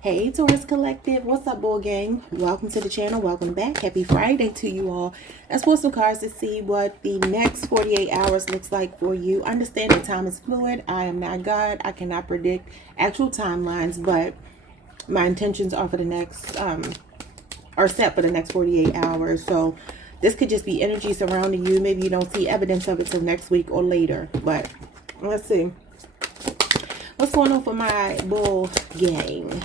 Hey Taurus Collective, what's up, bull gang? Welcome to the channel. Welcome back. Happy Friday to you all. Let's pull some cards to see what the next 48 hours looks like for you. Understand that time is fluid. I am not God. I cannot predict actual timelines, but my intentions are for the next are set for the next 48 hours. So this could just be energy surrounding you. Maybe you don't see evidence of it till next week or later, but let's see what's going on for my bull gang.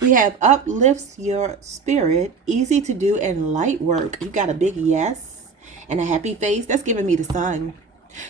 We have uplifts your spirit, easy to do, and light work. You got a big yes and a happy face. That's giving me the sun.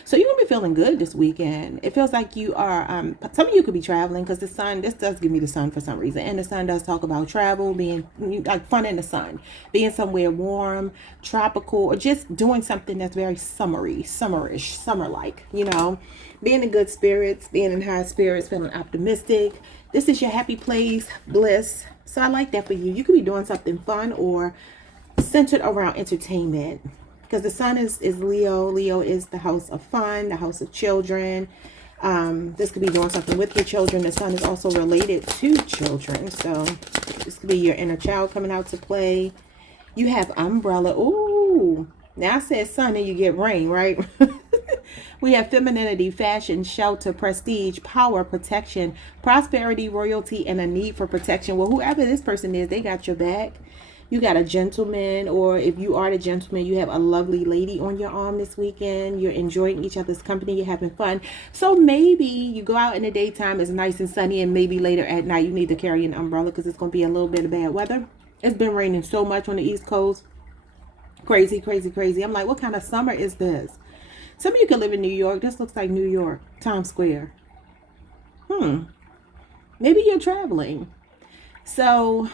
So you're going to be feeling good this weekend. It feels like you are, some of you could be traveling because the sun, this does give me the sun for some reason. And the sun does talk about travel, being like fun in the sun, being somewhere warm, tropical, or just doing something that's very summerish, summer-like, you know, being in good spirits, being in high spirits, feeling optimistic. This is your happy place, bliss. So I like that for you. You could be doing something fun or centered around entertainment. Because the sun is Leo. Leo is the house of fun, the house of children. This could be doing something with your children. The sun is also related to children. So this could be your inner child coming out to play. You have umbrella. Ooh. Now I said sun and you get rain, right? We have femininity, fashion, shelter, prestige, power, protection, prosperity, royalty, and a need for protection. Well, whoever this person is, they got your back. You got a gentleman, or if you are the gentleman, you have a lovely lady on your arm this weekend. You're enjoying each other's company. You're having fun. So maybe you go out in the daytime, it's nice and sunny, and maybe later at night you need to carry an umbrella because it's going to be a little bit of bad weather. It's been raining so much on the East Coast. Crazy, crazy, crazy. I'm like, what kind of summer is this? Some of you could live in New York. This looks like New York, Times Square. Maybe you're traveling. So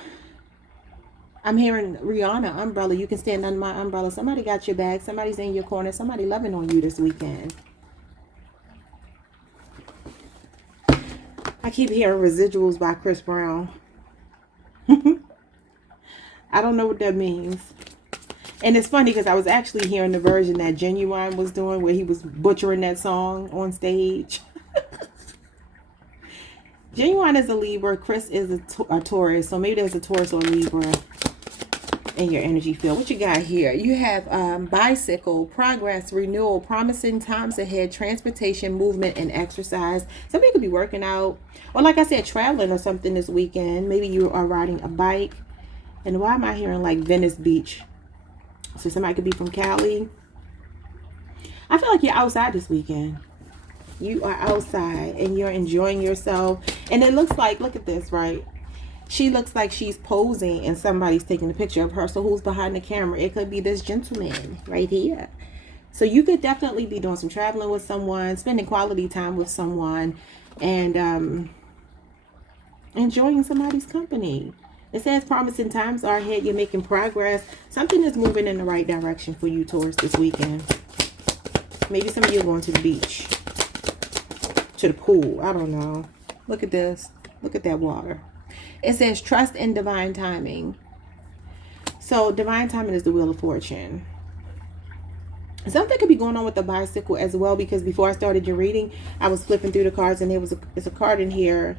I'm hearing Rihanna umbrella. You can stand under my umbrella. Somebody got your back. Somebody's in your corner. Somebody loving on you this weekend. I keep hearing Residuals by Chris Brown. I don't know what that means. And it's funny because I was actually hearing the version that Genuine was doing where he was butchering that song on stage. Genuine is a Libra. Chris is a Taurus. So maybe there's a Taurus or a Libra in your energy field. What you got here? You have bicycle, progress, renewal, promising times ahead, transportation, movement, and exercise. Somebody could be working out. Or like I said, traveling or something this weekend. Maybe you are riding a bike. And why am I hearing like Venice Beach? So somebody could be from Cali. I feel like you're outside this weekend. You are outside and you're enjoying yourself. And it looks like, look at this, right? She looks like she's posing and somebody's taking a picture of her. So who's behind the camera? It could be this gentleman right here. So you could definitely be doing some traveling with someone, spending quality time with someone, and enjoying somebody's company. It says promising times are ahead. You're making progress. Something is moving in the right direction for you, Taurus, this weekend. Maybe some of you are going to the beach, to the pool. I don't know. Look at this. Look at that water. It says trust in divine timing. So divine timing is the wheel of fortune. Something could be going on with the bicycle as well, because before I started your reading, I was flipping through the cards and there's a card in here.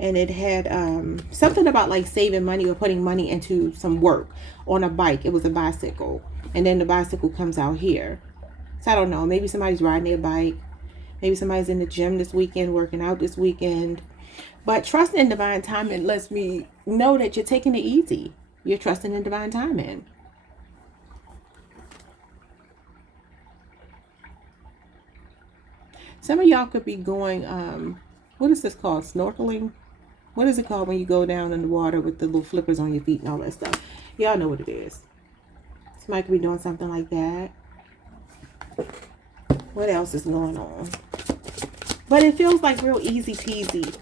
And it had something about like saving money or putting money into some work on a bike. It was a bicycle. And then the bicycle comes out here. So I don't know. Maybe somebody's riding their bike. Maybe somebody's in the gym this weekend, working out this weekend. But trusting in divine timing lets me know that you're taking it easy. You're trusting in divine timing. Some of y'all could be going, what is this called? Snorkeling? What is it called when you go down in the water with the little flippers on your feet and all that stuff? Y'all know what it is. Somebody could be doing something like that. What else is going on? But it feels like real easy peasy,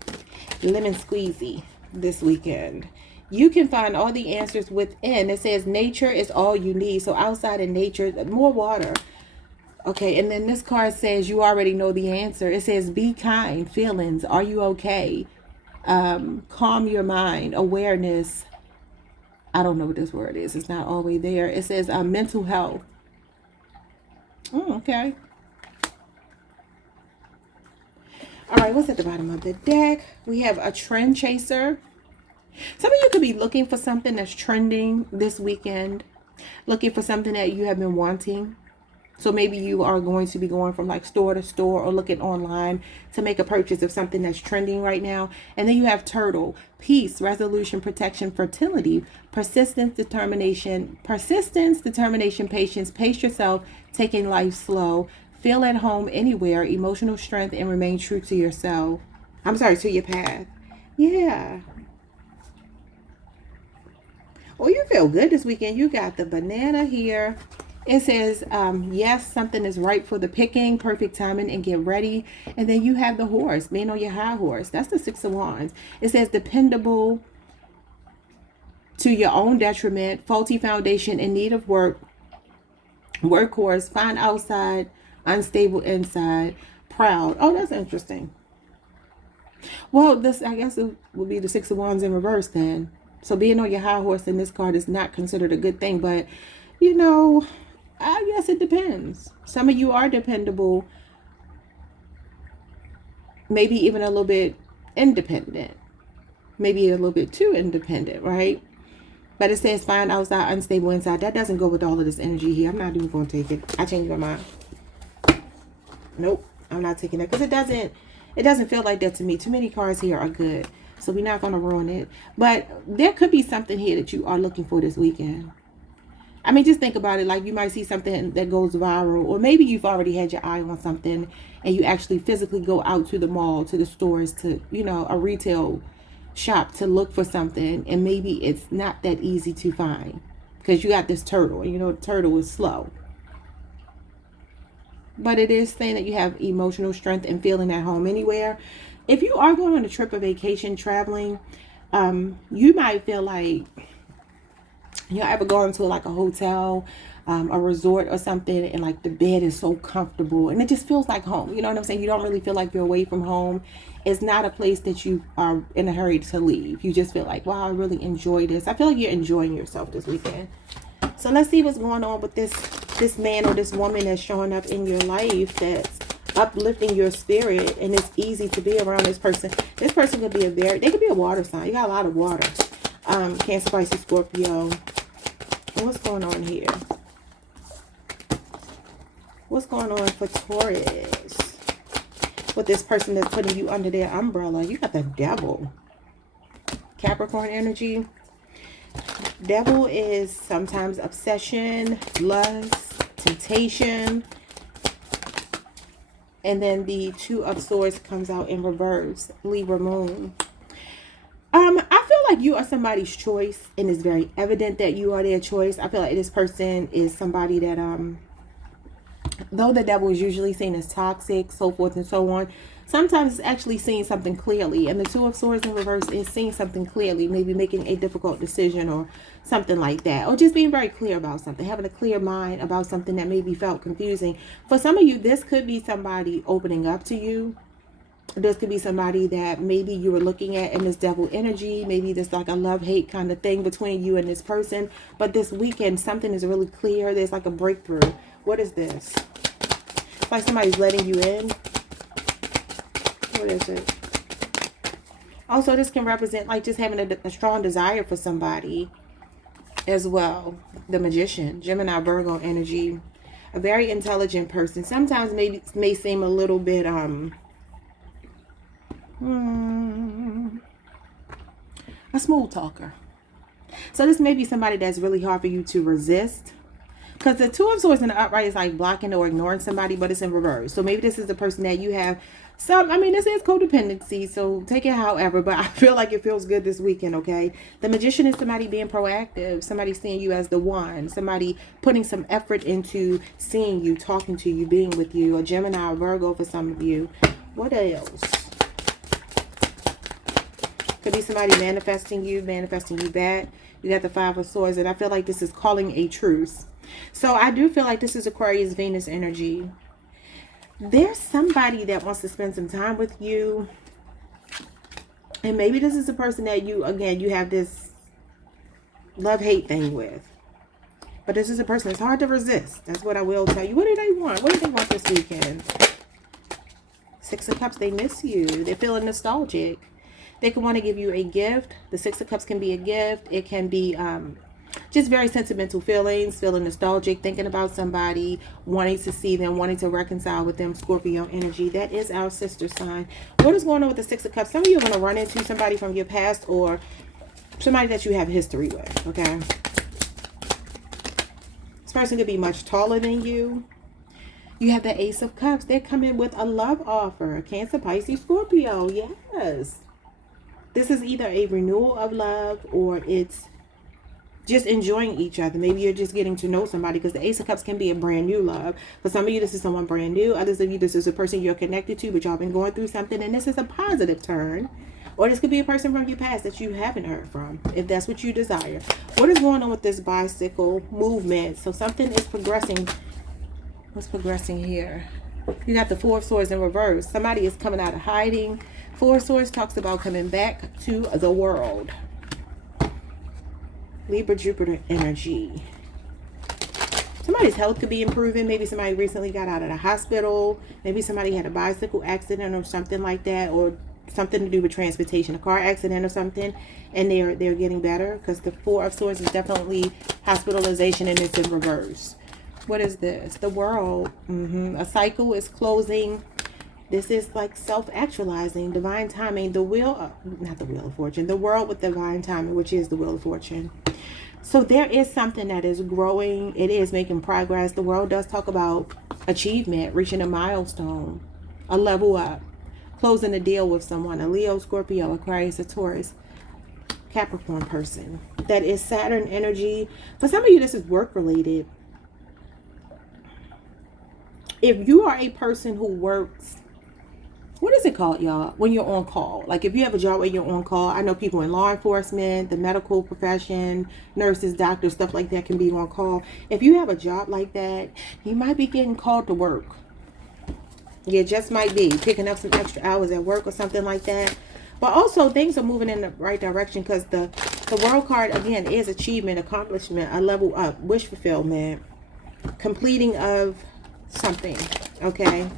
lemon squeezy this weekend. You can find all the answers within. It says nature is all you need. So outside in nature, more water. Okay, and then this card says you already know the answer. It says be kind, feelings, are you okay? Calm your mind, awareness. I don't know what this word is. It's not all the way there. It says mental health. Oh, okay. All right, what's at the bottom of the deck? We have a trend chaser. Some of you could be looking for something that's trending this weekend, looking for something that you have been wanting. So maybe you are going to be going from like store to store or looking online to make a purchase of something that's trending right now. And then you have turtle, peace, resolution, protection, fertility, persistence, determination, patience, pace yourself, taking life slow, feel at home anywhere, emotional strength, and remain true to yourself. I'm sorry, to your path. Yeah. Oh, you feel good this weekend. You got the banana here. It says, yes, something is ripe for the picking, perfect timing, and get ready. And then you have the horse, being on your high horse. That's the Six of Wands. It says dependable to your own detriment, faulty foundation, in need of work, workhorse, fine outside, unstable inside, proud. Oh, that's interesting. Well, this, I guess it would be the Six of Wands in reverse then. So being on your high horse in this card is not considered a good thing, but you know, I guess it depends. Some of you are dependable, maybe even a little bit independent, maybe a little bit too independent, right? But it says find outside, unstable inside. That doesn't go with all of this energy here. I'm not even going to take it. I changed my mind. Nope, I'm not taking that because it doesn't feel like that to me. Too many cards here are good, so we're not going to ruin it. But there could be something here that you are looking for this weekend. I mean, just think about it. Like you might see something that goes viral, or maybe you've already had your eye on something and you actually physically go out to the mall, to the stores, to, you know, a retail shop to look for something. And maybe it's not that easy to find because you got this turtle and you know, the turtle is slow. But it is saying that you have emotional strength and feeling at home anywhere. If you are going on a trip, a vacation, traveling, you might feel like, you know, ever going to like a hotel, a resort or something, and like the bed is so comfortable and it just feels like home. You know what I'm saying? You don't really feel like you're away from home. It's not a place that you are in a hurry to leave. You just feel like, wow, I really enjoy this. I feel like you're enjoying yourself this weekend. So let's see what's going on with this man or this woman that's showing up in your life that's uplifting your spirit, and it's easy to be around this person. This person could be they could be a water sign. You got a lot of water. Cancer, Pisces, Scorpio. What's going on here? What's going on for Taurus? With this person that's putting you under their umbrella. You got the devil. Capricorn energy. Devil is sometimes obsession, lust, temptation. And then the Two of Swords comes out in reverse. Libra moon. I feel like you are somebody's choice, and it's very evident that you are their choice. I feel like this person is somebody that, though the devil is usually seen as toxic, so forth and so on, sometimes it's actually seeing something clearly. And the Two of Swords in reverse is seeing something clearly, maybe making a difficult decision or something like that. Or just being very clear about something, having a clear mind about something that maybe felt confusing. For some of you, this could be somebody opening up to you. This could be somebody that maybe you were looking at in this devil energy. Maybe there's like a love-hate kind of thing between you and this person. But this weekend, something is really clear. There's like a breakthrough. What is this? It's like somebody's letting you in. What is it? Also, this can represent like just having a strong desire for somebody as well. The Magician, Gemini, Virgo energy. A very intelligent person. Sometimes maybe may seem a little bit a smooth talker. So this may be somebody that's really hard for you to resist, because the Two of Swords in the upright is like blocking or ignoring somebody, but it's in reverse. So maybe this is the person that you have some, I mean, this is codependency, so take it however, but I feel like it feels good this weekend, okay? The Magician is somebody being proactive, somebody seeing you as the one, somebody putting some effort into seeing you, talking to you, being with you. A Gemini or Virgo for some of you. What else? Could be somebody manifesting you back. You got the Five of Swords, and I feel like this is calling a truce. So I do feel like this is Aquarius, Venus energy. There's somebody that wants to spend some time with you. And maybe this is a person that you have this love-hate thing with. But this is a person that's hard to resist. That's what I will tell you. What do they want? What do they want this weekend? Six of Cups, they miss you. They're feeling nostalgic. They can want to give you a gift. The Six of Cups can be a gift. It can be just very sentimental feelings, feeling nostalgic, thinking about somebody, wanting to see them, wanting to reconcile with them. Scorpio energy. That is our sister sign. What is going on with the Six of Cups? Some of you are going to run into somebody from your past or somebody that you have history with, okay? This person could be much taller than you. You have the Ace of Cups. They're coming with a love offer. Cancer, Pisces, Scorpio. Yes. This is either a renewal of love or it's just enjoying each other. Maybe you're just getting to know somebody, because the Ace of Cups can be a brand new love. For some of you, this is someone brand new. Others of you, this is a person you're connected to, but y'all been going through something, and this is a positive turn. Or this could be a person from your past that you haven't heard from, if that's what you desire. What is going on with this bicycle movement? So something is progressing. What's progressing here? You got the Four of Swords in reverse. Somebody is coming out of hiding. Four of Swords talks about coming back to the world. Libra, Jupiter energy. Somebody's health could be improving. Maybe somebody recently got out of the hospital. Maybe somebody had a bicycle accident or something like that, or something to do with transportation, a car accident or something, and they're getting better, because the Four of Swords is definitely hospitalization, and it's in reverse. What is this? The World. A cycle is closing. This is like self-actualizing, divine timing, the wheel, not the Wheel of Fortune, the World with divine timing, which is the Wheel of Fortune. So there is something that is growing. It is making progress. The World does talk about achievement, reaching a milestone, a level up, closing a deal with someone, a Leo, Scorpio, Aquarius, a Taurus, Capricorn person. That is Saturn energy. For some of you, this is work related. If you are a person who works, what is it called, y'all, when you're on call? Like if you have a job where you're on call, I know people in law enforcement, the medical profession, nurses, doctors, stuff like that can be on call. If you have a job like that, you might be getting called to work. You just might be picking up some extra hours at work or something like that. But also things are moving in the right direction, because the World card, again, is achievement, accomplishment, a level up, wish fulfillment, completing of something, okay?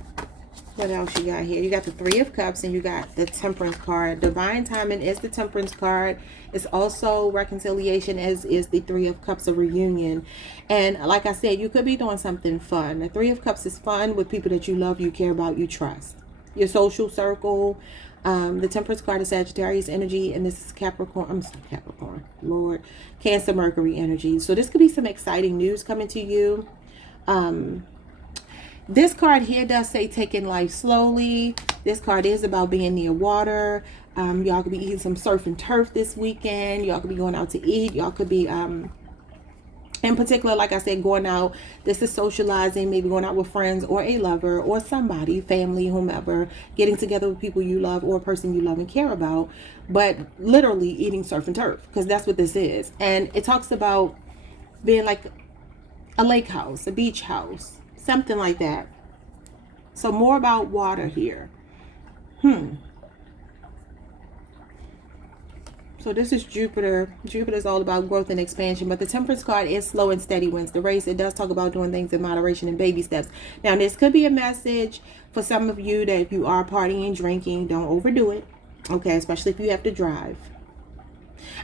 What else you got here? You got the Three of Cups and you got the Temperance card. Divine timing is the Temperance card. It's also reconciliation, as is the Three of Cups, a reunion. And like I said, you could be doing something fun. The Three of Cups is fun with people that you love, you care about, you trust. Your social circle. The Temperance card is Sagittarius energy, and this is Capricorn. I'm sorry, Capricorn. Lord. Cancer, Mercury energy. So this could be some exciting news coming to you. This card here does say taking life slowly. This card is about being near water. Y'all could be eating some surf and turf this weekend. Y'all could be going out to eat. Y'all could be, in particular, like I said, going out. This is socializing, maybe going out with friends or a lover or somebody, family, whomever, getting together with people you love or a person you love and care about, but literally eating surf and turf, because that's what this is. And it talks about being like a lake house, a beach house, something like that. So more about water here. So this is Jupiter. Jupiter is all about growth and expansion, but the Temperance card is slow and steady wins the race. It does talk about doing things in moderation and baby steps. Now, this could be a message for some of you that if you are partying, drinking, don't overdo it. Okay, especially if you have to drive.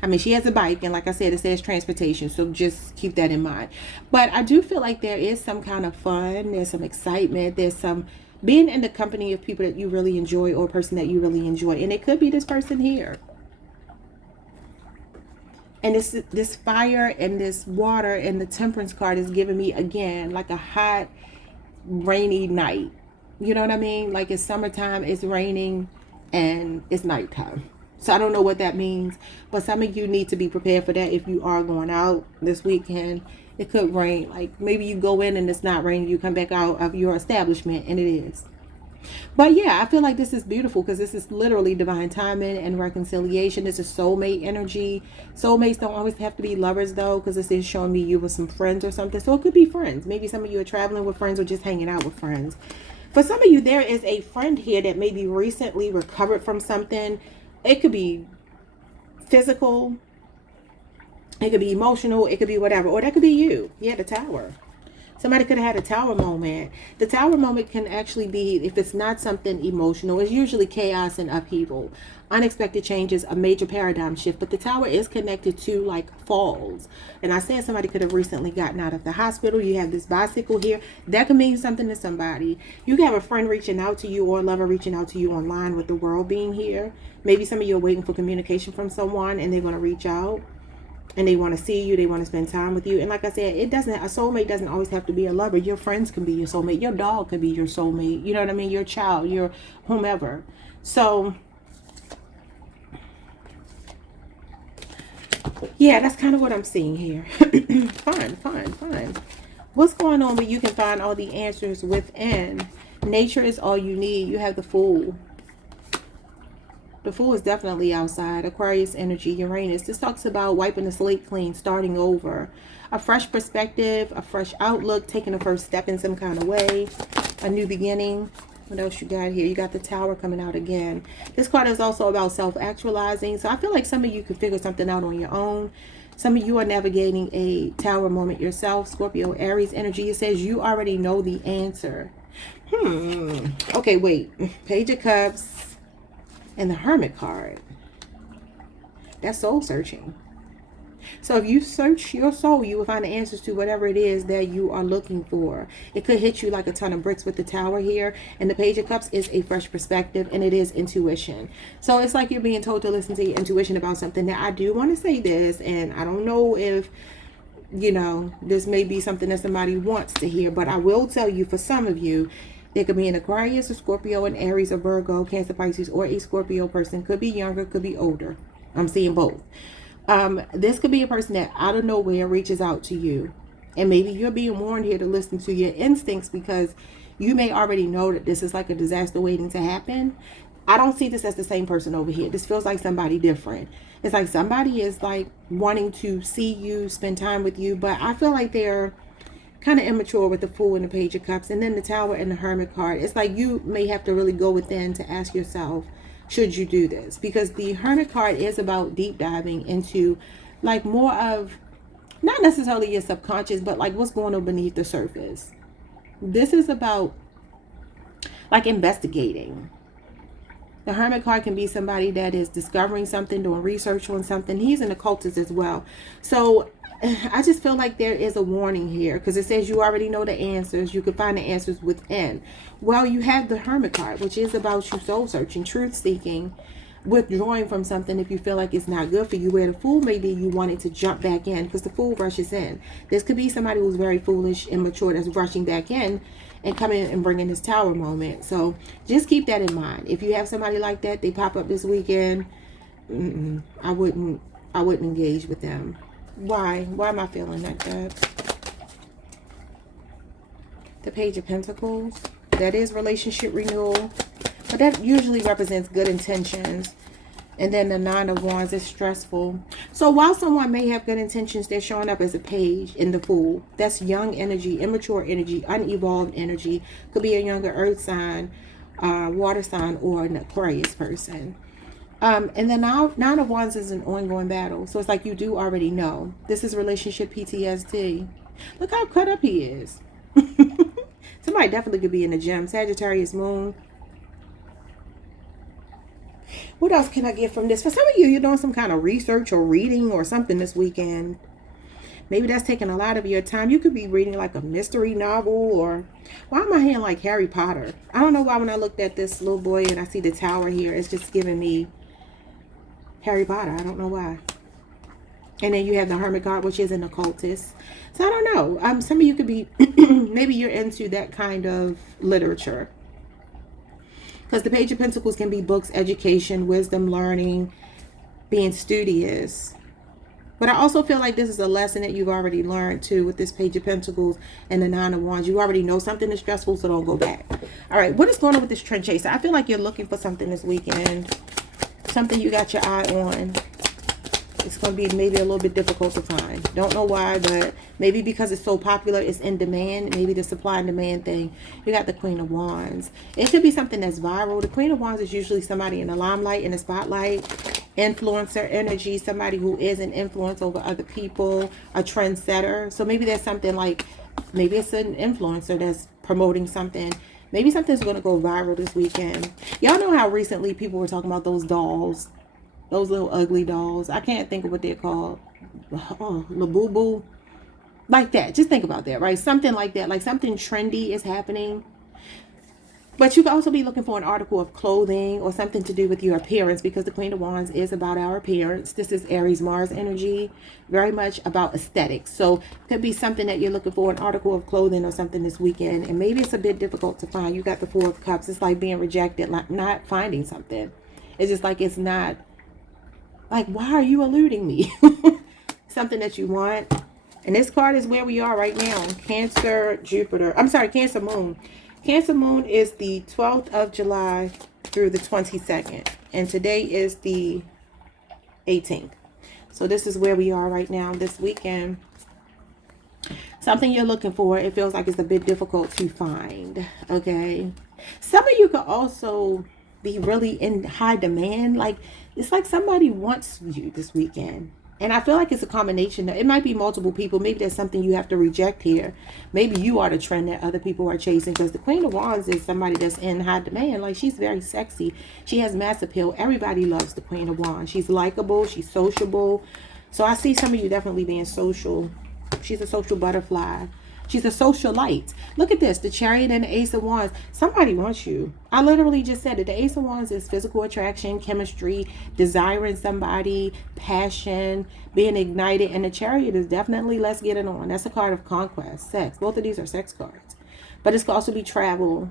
I mean, she has a bike, and like I said, it says transportation, so just keep that in mind. But I do feel like there is some kind of fun, there's some excitement, there's some being in the company of people that you really enjoy, or a person that you really enjoy, and it could be this person here. And this fire and this water and the Temperance card is giving me, again, like a hot, rainy night. You know what I mean? Like it's summertime, it's raining, and it's nighttime. So I don't know what that means, but some of you need to be prepared for that if you are going out this weekend. It could rain. Like maybe you go in and it's not raining. You come back out of your establishment and it is. But yeah, I feel like this is beautiful, because this is literally divine timing and reconciliation. This is soulmate energy. Soulmates don't always have to be lovers though, because this is showing me you with some friends or something. So it could be friends. Maybe some of you are traveling with friends or just hanging out with friends. For some of you, there is a friend here that maybe recently recovered from something. It could be physical, it could be emotional, it could be whatever, or that could be you. Yeah, the Tower. Somebody could have had a tower moment. The tower moment can actually be, if it's not something emotional, it's usually chaos and upheaval, unexpected changes, a major paradigm shift. But the tower is connected to like falls. And I said somebody could have recently gotten out of the hospital. You have this bicycle here. That could mean something to somebody. You can have a friend reaching out to you or a lover reaching out to you online with the world being here. Maybe some of you are waiting for communication from someone and they're going to reach out. And they want to see you, they want to spend time with you. And like I said, a soulmate doesn't always have to be a lover. Your friends can be your soulmate. Your dog could be your soulmate. You know what I mean? Your child, your whomever. So, yeah, that's kind of what I'm seeing here. Fun. What's going on where you can find all the answers within? Nature is all you need. You have the Fool. The Fool is definitely outside. Aquarius energy, Uranus. This talks about wiping the slate clean, starting over. A fresh perspective, a fresh outlook, taking a first step in some kind of way. A new beginning. What else you got here? You got the Tower coming out again. This card is also about self-actualizing. So I feel like some of you could figure something out on your own. Some of you are navigating a Tower moment yourself. Scorpio, Aries energy. It says you already know the answer. Okay, wait. Page of Cups. And the Hermit card. That's soul searching. So if you search your soul, you will find the answers to whatever it is that you are looking for. It could hit you like a ton of bricks with the Tower here. And the Page of Cups is a fresh perspective, and it is intuition. So it's like you're being told to listen to your intuition about something. Now, I do want to say this, and I don't know if, you know, this may be something that somebody wants to hear, but I will tell you, for some of you, it could be an Aquarius, a Scorpio, an Aries, a Virgo, Cancer, Pisces, or a Scorpio person. Could be younger, could be older. I'm seeing both. This could be a person that out of nowhere reaches out to you. And maybe you're being warned here to listen to your instincts, because you may already know that this is like a disaster waiting to happen. I don't see this as the same person over here. This feels like somebody different. It's like somebody is like wanting to see you, spend time with you, but I feel like they're kind of immature with the Fool and the Page of Cups, and then the Tower and the Hermit card. It's like you may have to really go within to ask yourself, should you do this? Because the Hermit card is about deep diving into like more of, not necessarily your subconscious, but like what's going on beneath the surface. This is about like investigating. The Hermit card can be somebody that is discovering something, doing research on something. He's an occultist as well. So I just feel like there is a warning here, because it says you already know the answers. You can find the answers within. Well, you have the Hermit card, which is about you soul searching, truth seeking, withdrawing from something if you feel like it's not good for you. Where the Fool may be you wanting to jump back in, because the Fool rushes in. This could be somebody who's very foolish, immature, that's rushing back in and coming and bringing this Tower moment. So just keep that in mind. If you have somebody like that, they pop up this weekend, I wouldn't engage with them. Why am I feeling like that? The Page of Pentacles, that is relationship renewal, but that usually represents good intentions. And then the Nine of Wands is stressful. So while someone may have good intentions, they're showing up as a page in the Fool. That's young energy, immature energy, unevolved energy. Could be a younger earth sign, water sign, or an Aquarius person. And then Nine of Wands is an ongoing battle. So it's like you do already know. This is relationship PTSD. Look how cut up he is. Somebody definitely could be in the gym. Sagittarius moon. What else can I get from this? For some of you, you're doing some kind of research or reading or something this weekend. Maybe that's taking a lot of your time. You could be reading like a mystery novel, or why am I hearing like Harry Potter? I don't know why when I looked at this little boy and I see the tower here, it's just giving me Harry Potter. I don't know why. And then you have the Hermit card, which is an occultist. So I don't know. Some of you could be, maybe you're into that kind of literature. Because the Page of Pentacles can be books, education, wisdom, learning, being studious. But I also feel like this is a lesson that you've already learned too with this Page of Pentacles and the Nine of Wands. You already know something is stressful, so don't go back. All right, what is going on with this trend chaser? I feel like you're looking for something this weekend. Something you got your eye on. It's going to be maybe a little bit difficult to find. Don't know why, but maybe because it's so popular, it's in demand. Maybe the supply and demand thing. You got the Queen of Wands. It could be something that's viral. The Queen of Wands is usually somebody in the limelight, in the spotlight. Influencer energy, somebody who is an influence over other people, a trendsetter. So maybe there's something like Maybe it's an influencer that's promoting something. Maybe something's going to go viral this weekend. Y'all know how recently people were talking about those dolls, those little ugly dolls. I can't think of what they're called. Oh, Labubu. Like that. Just think about that, right? Something like that. Like something trendy is happening. But you could also be looking for an article of clothing or something to do with your appearance, because the Queen of Wands is about our appearance. This is Aries Mars energy, very much about aesthetics. So it could be something that you're looking for, an article of clothing or something this weekend. And maybe it's a bit difficult to find. You got the Four of Cups. It's like being rejected, like not finding something. It's just like it's not, like, why are you eluding me? Something that you want. And this card is where we are right now. Cancer, Jupiter. I'm sorry, Cancer Moon. Cancer Moon is the 12th of July through the 22nd. And today is the 18th. So this is where we are right now this weekend. Something you're looking for, it feels like it's a bit difficult to find. Okay. Some of you could also be really in high demand. Like, it's like somebody wants you this weekend. And I feel like it's a combination. It might be multiple people. Maybe there's something you have to reject here. Maybe you are the trend that other people are chasing. Because the Queen of Wands is somebody that's in high demand. Like, she's very sexy. She has mass appeal. Everybody loves the Queen of Wands. She's likable. She's sociable. So I see some of you definitely being social. She's a social butterfly. She's a socialite. Look at this. The Chariot and the Ace of Wands. Somebody wants you. I literally just said it. The Ace of Wands is physical attraction, chemistry, desiring somebody, passion, being ignited. And the Chariot is definitely let's get it on. That's a card of conquest, sex. Both of these are sex cards. But this could also be travel.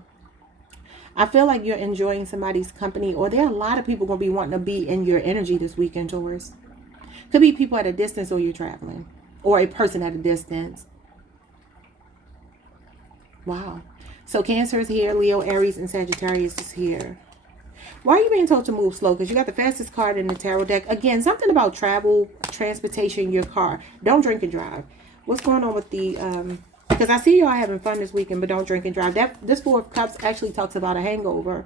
I feel like you're enjoying somebody's company, or there are a lot of people going to be wanting to be in your energy this weekend, Taurus. Could be people at a distance, or you're traveling, or a person at a distance. Wow. So Cancer is here. Leo, Aries, and Sagittarius is here. Why are you being told to move slow? Because you got the fastest card in the tarot deck. Again, something about travel, transportation, your car. Don't drink and drive. What's going on with the... because I see y'all having fun this weekend, but don't drink and drive. This Four of Cups actually talks about a hangover.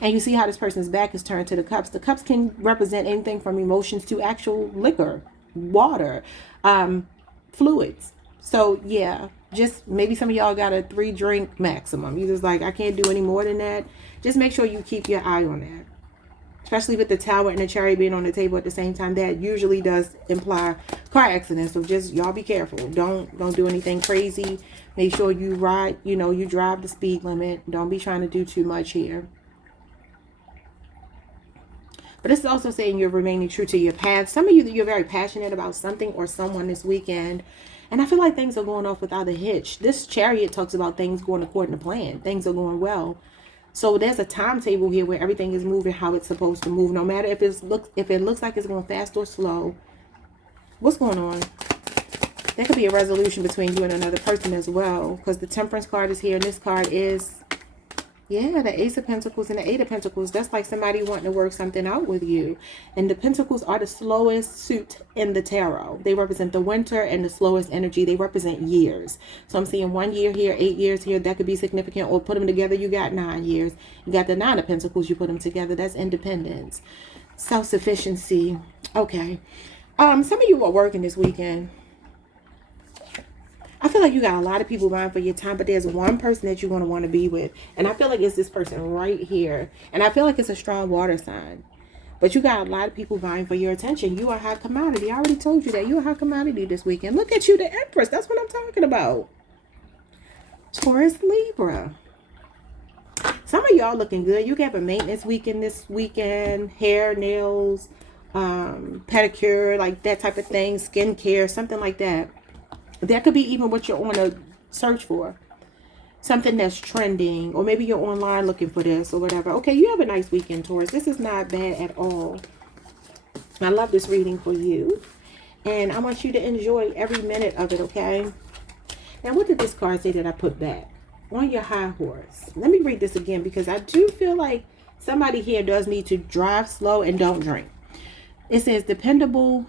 And you see how this person's back is turned to the cups. The cups can represent anything from emotions to actual liquor, water, fluids. So, yeah, just maybe some of y'all got a 3-drink maximum. You just like, I can't do any more than that. Just make sure you keep your eye on that. Especially with the Tower and the Chariot being on the table at the same time. That usually does imply car accidents. So just, y'all be careful. Don't do anything crazy. Make sure you ride, you drive the speed limit. Don't be trying to do too much here. But this is also saying you're remaining true to your path. Some of you, you're very passionate about something or someone this weekend. And I feel like things are going off without a hitch. This Chariot talks about things going according to plan. Things are going well. So there's a timetable here where everything is moving how it's supposed to move. No matter if it looks like it's going fast or slow. What's going on? There could be a resolution between you and another person as well. Because the Temperance card is here. And this card is... yeah, the Ace of Pentacles and the Eight of Pentacles. That's like somebody wanting to work something out with you. And the Pentacles are the slowest suit in the tarot. They represent the winter and the slowest energy. They represent years. So I'm seeing 1 year here, 8 years here. That could be significant. Or put them together, you got 9 years. You got the Nine of Pentacles, you put them together. That's independence. Self-sufficiency. Okay. Some of you are working this weekend. I feel like you got a lot of people vying for your time, but there's one person that you're going to want to be with. And I feel like it's this person right here. And I feel like it's a strong water sign. But you got a lot of people vying for your attention. You are a hot commodity. I already told you that. You're a hot commodity this weekend. Look at you, the Empress. That's what I'm talking about. Taurus, Libra. Some of y'all looking good. You got a maintenance weekend this weekend. Hair, nails, pedicure, like that type of thing. Skincare, something like that. That could be even what you're on a search for. Something that's trending. Or maybe you're online looking for this or whatever. Okay, you have a nice weekend, Taurus. This is not bad at all. I love this reading for you. And I want you to enjoy every minute of it, okay? Now, what did this card say that I put back? On your high horse. Let me read this again because I do feel like somebody here does need to drive slow and don't drink. It says dependable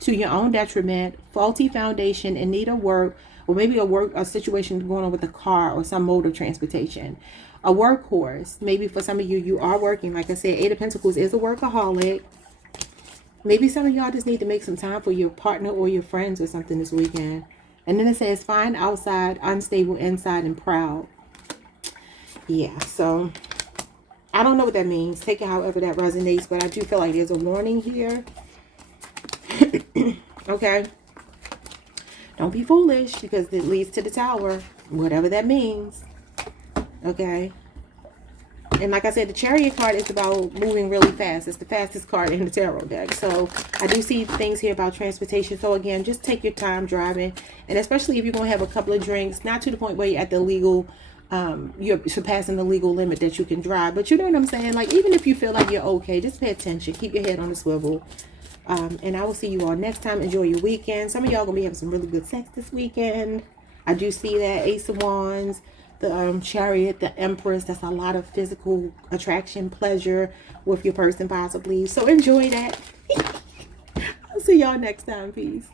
to your own detriment, faulty foundation, in need of work, or maybe a situation going on with a car or some mode of transportation. A workhorse, maybe for some of you, you are working. Like I said, Eight of Pentacles is a workaholic. Maybe some of y'all just need to make some time for your partner or your friends or something this weekend. And then it says fine outside, unstable inside, and proud. Yeah, so I don't know what that means. Take it however that resonates, but I do feel like there's a warning here. Okay. Don't be foolish, because it leads to the Tower, whatever that means. Okay. And like I said, the Chariot card is about moving really fast. It's the fastest card in the tarot deck. So I do see things here about transportation. So again, just take your time driving. And especially if you're going to have a couple of drinks, not to the point where you're at the legal, you're surpassing the legal limit that you can drive. But you know what I'm saying? Like, even if you feel like you're okay, just pay attention. Keep your head on the swivel. And I will see you all next time. Enjoy your weekend. Some of y'all going to be having some really good sex this weekend. I do see that. Ace of Wands. The Chariot, the Empress, that's a lot of physical attraction, pleasure with your person possibly. So enjoy that. I'll see y'all next time. Peace.